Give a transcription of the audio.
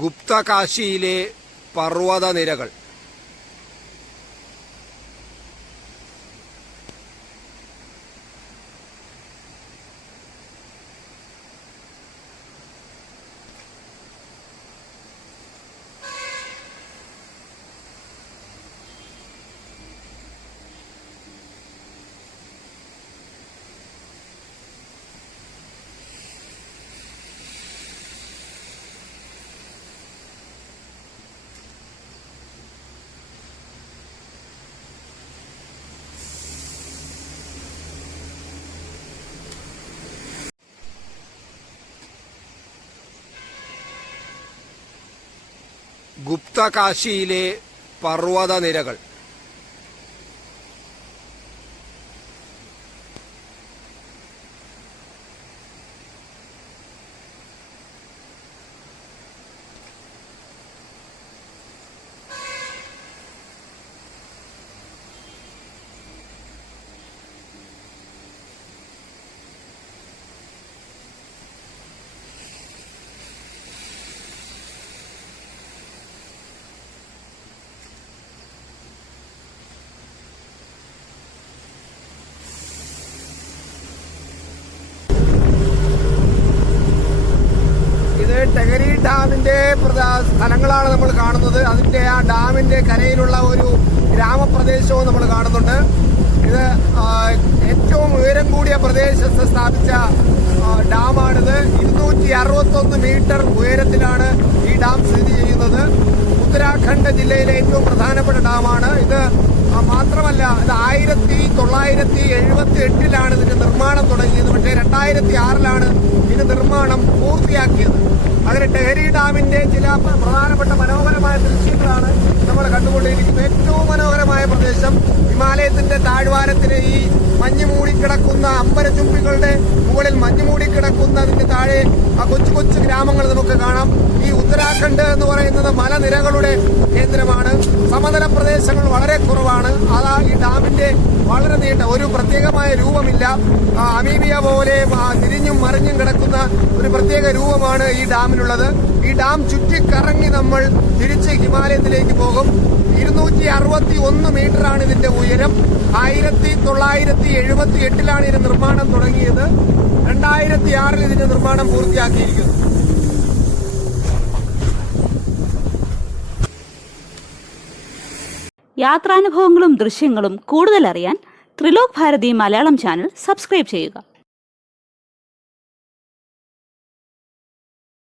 ഗുപ്തകാശിയിലെ പർവ്വതനിരകൾ. ഗുപ്തകാശിയിലെ പർവ്വതനിരകൾ. ടെഹരി ഡാമിന്റെ സ്ഥലങ്ങളാണ് നമ്മൾ കാണുന്നത്. അതിന്റെ ആ ഡാമിന്റെ കരയിലുള്ള ഒരു ഗ്രാമപ്രദേശവും നമ്മൾ കാണുന്നുണ്ട്. ഇത് ഏറ്റവും ഉയരം കൂടിയ പ്രദേശത്ത് സ്ഥാപിച്ച ഡാമാണിത്. 261 മീറ്റർ ഉയരത്തിലാണ് ഈ ഡാം സ്ഥിതി ചെയ്യുന്നത്. ഉത്തരാഖണ്ഡ് ജില്ലയിലെ ഏറ്റവും പ്രധാനപ്പെട്ട ഡാമാണ് ഇത്. മാത്രമല്ല, ഇത് 1978 ഇതിന്റെ നിർമ്മാണം തുടങ്ങിയത്. പക്ഷേ 2006 ഇതിന്റെ നിർമ്മാണം പൂർത്തിയാക്കിയത്. അങ്ങനെ ടെഹരി ഡാമിന്റെ ചില പ്രധാനപ്പെട്ട മനോഹരമായ ദൃശ്യങ്ങളാണ് നമ്മൾ കണ്ടുകൊണ്ടിരിക്കുന്നത്. ഏറ്റവും മനോഹരമായ പ്രദേശം ഹിമാലയത്തിന്റെ താഴ്വാരത്തിന് ഈ മഞ്ഞ് മൂടിക്കിടക്കുന്ന അമ്പരചുംബികളുടെ മുകളിൽ മഞ്ഞ് മൂടിക്കിടക്കുന്നതിന്റെ താഴെ ആ കൊച്ചു കൊച്ചു ഗ്രാമങ്ങൾ നമുക്ക് കാണാം. ഈ ഉത്തരാഖണ്ഡ് എന്ന് പറയുന്നത് മലനിരകളുടെ കേന്ദ്രമാണ്. സമതല പ്രദേശങ്ങൾ വളരെ കുറവാണ്. അതാ ഈ ഡാമിന്റെ വളരെ നീണ്ട ഒരു പ്രത്യേകമായ രൂപമില്ല. അമീബിയ പോലെ തിരിഞ്ഞും മറിഞ്ഞും കിടക്കുന്ന ഒരു പ്രത്യേക രൂപമാണ് ഈ ഡാമിനുള്ളത്. ഈ ഡാം ചുറ്റിക്കറങ്ങി നമ്മൾ തിരിച്ച് ഹിമാലയത്തിലേക്ക് പോകും. 261 മീറ്ററാണ് ഇതിന്റെ ഉയരം. 1978 ഇതിന്റെ നിർമ്മാണം തുടങ്ങിയത്. 2006 ഇതിന്റെ നിർമ്മാണം പൂർത്തിയാക്കിയിരിക്കുന്നു. യാത്രാനുഭവങ്ങളും ദൃശ്യങ്ങളും കൂടുതൽ അറിയാൻ ത്രിലോക് ഭാരതി മലയാളം ചാനൽ സബ്സ്ക്രൈബ് ചെയ്യുക.